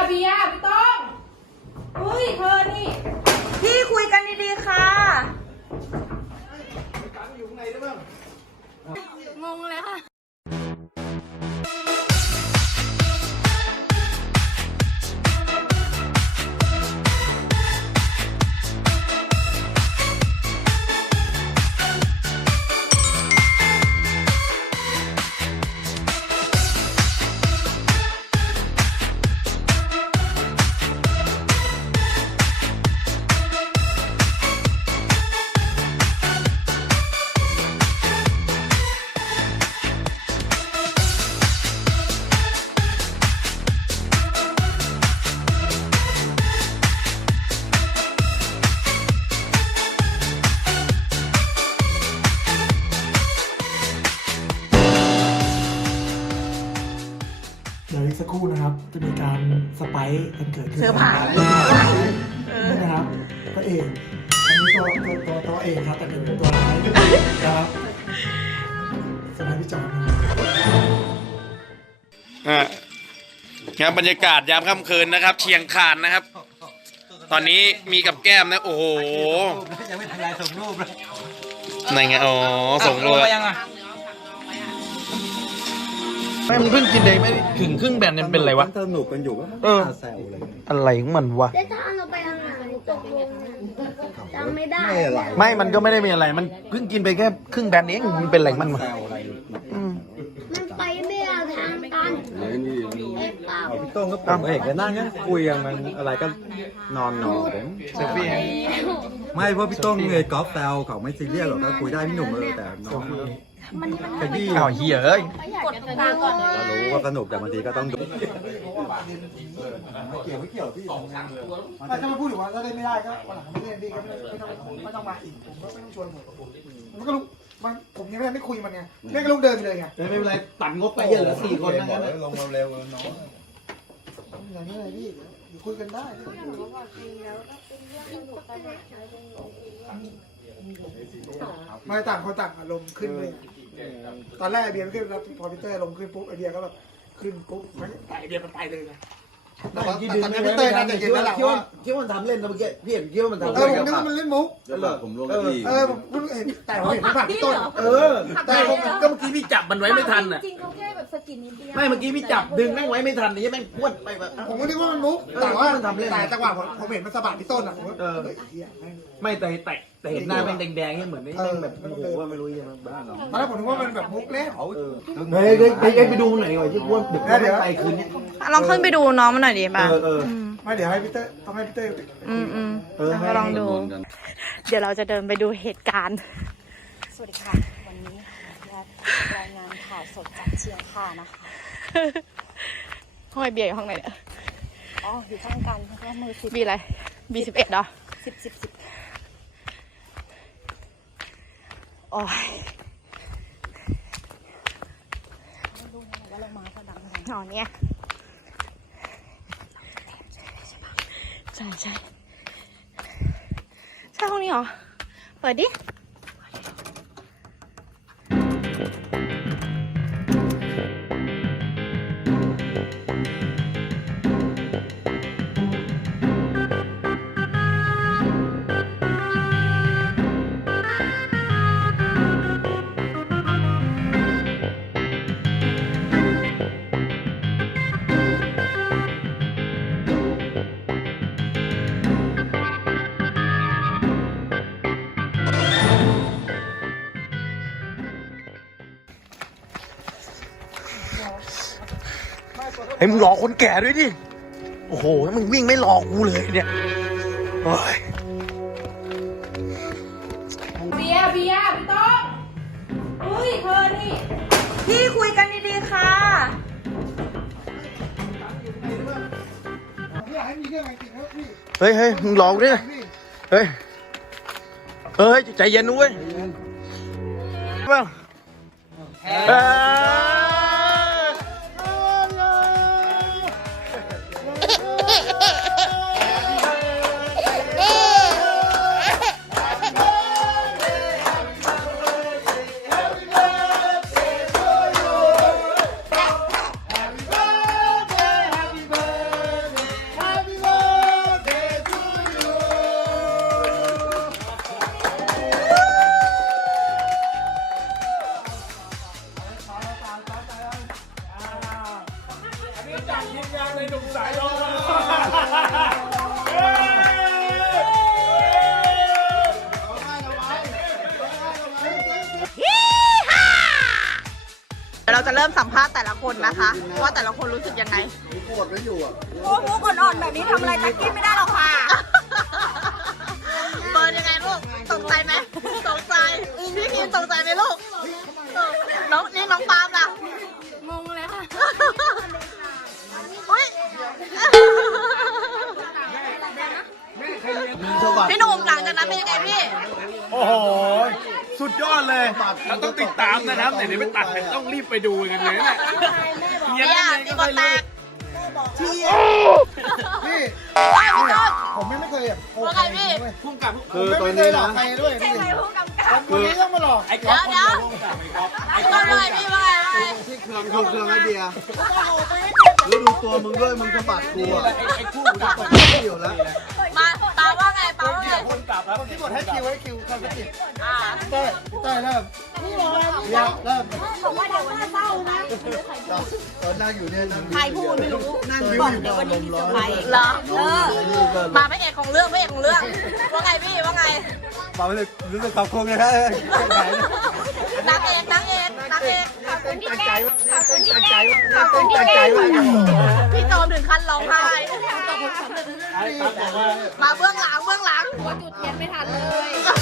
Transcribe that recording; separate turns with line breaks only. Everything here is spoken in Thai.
เบียร์ไม่ต้องอุ้ยเธอนี่
พี่คุยกันดีๆค่ะงงเลยค่ะ
เดี๋ยวอีกสักครู่นะครับจะมีการสไปค์กันเกิดขึ้น
เสื้อผ้า
นี่นะครับพระเอกอันนี้ตัวเอกครับแต่เป็นตัวร้ายนะครับสมัยพี่จอม
ครับบรรยากาศยามค่ำคืนนะครับเชียงคานนะครับ ตอนนี้มีกับแก้มนะโอ้โห
ยังไม่ทันไรส่งรูปเลย
ไหนไงอ๋อส่งรูปยังอ่ะไม่มันเพิ่งกินได้ไม่ถึงครึ่งแบนเนี่ยเป็นไรวะ
สนุกกันอยู่ก็แซวเลย
อะไรของมันวะ
จะถ้าเราไปทางไหนตกลงจำไม่ได้
ไม่มันก็ไม่ได้มีอะไรมันเพิ่งกินไปแค่ครึ่งแบนเองมันเป็นอะไรของมันวะ
มันไปไม่เอาทางกันเอ๊ะเปล่า
พี่ต้งก็ปกเอกนั่งงั้นคุยกันมันอะไรก็นอน
เซลฟี่
ไม่เพราะพี่ต้งเงยกอล์ฟแซวเขาไม่ซีเรียสหรอกก็คุยได้พี่หนุ่มแต่น้องขยี้
อ้าวเฮียเอ้ย
ก็รู้ว่าสนุกแต่บางทีก็ต้องดู
ถ้ามาพูดถึงว่าถ้าเล่นไม่ได้ก็วันหลังไม่เล่นพี่ก็ไม่ต้องมาอีกผมก็ไม่ต้องชวนผมก็ลุกผมยังไม่คุยมันไงเล่นก็ลุกเดินไปเลยไง
ไม่เป็นไรตัดงบไปเยอะเหลือ4 คนนะลงมาเร็วน้อง
อย่างนี้อะไรพี่อยู่คุยกันได้ไม่ต่างคนต่างอารมณ์ขึ้นเลยตอนแรกไอเบียร์มันขึ้นแล้วพอพีเตอร์ลงขึ้นปุ๊บไอเบียร์ก็แบบขึ้นปุ๊บไอเบียร์มันไปเลยนะแต่ตอนนี้พีเตอร์น่าจะเห็นแล้วแหละว่า
คิดว่ามันทำเล่นนะเมื่อกี้พี่เห็นคิดว่ามันทำ
ผมนึกว่ามันเล่นมุก
ผมลงอีก
ผมเห็นแต่ผมเห็นมันผ่านพี่ต้น
แต่ก็เมื่อกี้พี่จับมันไว้ไม่ทันอ่ะ
จริงเขาแค่แบบสกินนิดเดียว
ไม่เมื่อกี้พี่จับดึงแม่งไว้ไม่ทันนี่แม่งพวดไปแบบ
ผมก็นึกว่ามันมุกแต่ว่าแต่จังหวะผมเห็นมันสะบัดพี่ต้นอ่ะผม
ไม่แต่เห็นหน้าแม่งแดงๆเนี่ยเหมือนแม่งแบบโอ้โหว่าไม่รู้ยังบ้าเหรอ
ตอนแรกผมนึกว่ามันแบบมุกเล่น
เฮ้ยไปดูหน่อยดีกว่าที่พวดเดี๋ยวไปคืนนี้
ลองขึ้นไปดูน้องมันหน่อยดีป่ะ
ไม่เดี๋ยวให้พีเตอร์ต้องให้พีเตอร์
ก็ลองดูเดี๋ยวเราจะเดินไปดูเหตุการณ์
สวัสดีค่ะวันนี้รายงานข่าวสดจากเชียงคานนะคะ
ห้องไอเบียร์อยู่ห้องไหนเนี่ย
อ๋ออยู่ข้างกันแล้วก็มือ
บีอะไรB11เหรอ
10
โอ้ย
ไม่รู้นะว่าเรามาก็ดัง
นอนเนี่ยใช่ห้องนี้เหรอเปิดดิ
เฮ้ยมึงรอคนแก่ด้วยดิโอ้โหมึงวิ่งไม่รอกูเลยเนี่ยโอ้ย
เบียร์ไม่ต้องอุ้ยเธอนี่
พี่คุยกันดีๆค่ะ
เฮ้ยมึงรอกูดิเฮ้ยใจเย็นนุ้ยบ้าง
หนุ่มสายรอง
เราจะเริ่มสัมภาษณ์แต่ละคนนะคะ ว่าแต่ละคนรู้สึกยังไง
ปวดไม่อยู่อ่ะ
โอ้มุกอ่อนๆแบบนี้ทำอะไรตะกี้ไม่ได้หรอกค่ะเปิดยังไงลูกตกใจไหมตกใจพี่พีตกใจไหมลูกน้องนี่น้องปาล์มล่ะงงเลยค่ะพี่หนุ่มหลังจากนั้นเป็นยังไงพี่
โอ้โห สุดยอดเลยเราต้องติดตามนะครับแต่เดี๋ยวไปตัดเป็นต้องรีบไปดูกันเลยนะเนี่ย
ตีบอลแตก
พี่
ได้พี่ต้น
ผมไม่เคยอ่ะ
ว่าไงพี่
พุ่งกับ
คือไม่เคยหลอกใครด้วยพี่คนนี้ต้องมาหลอก
ไอ้ก๊อฟ
เดี๋ยวพี่ต้นว่าไงพี่ว่าไง
ที่เครื่องไอเดียแล้วดูตัวมึงด้วยมึงสะบัดกูอ่ะ
ไอ้คู่
กู
กั
จะ
บ
ตกไม่อยู่แล้ว
มาปาว่าไงปาว่าไง
คนกลับแล้ว
ที่กดให้คิวทำสกิป
อ่า
เต้เริ่มเริ่ม
บอกว่าเดี๋ยววันนี้เศร้านะ
ตอนนั่งอยู่เนี่ยนั่ง
ใครพูดไม่รู้
นั่งอยู่
บอกเดี๋ยววันนี้มีเซอร์ไพรส์เหรอมาพระเอกของเรื่องว่าไงพี่ว่าไง
มาไม่เลยรู้สึกขอบคุณนะฮะ
นางเอกขอบคุณที่แก้ขอบคุณที่แก้พี่โจมถึงขั้นร้องไห้มาเบื้องหลังจุดเทียนไม่ทันเลย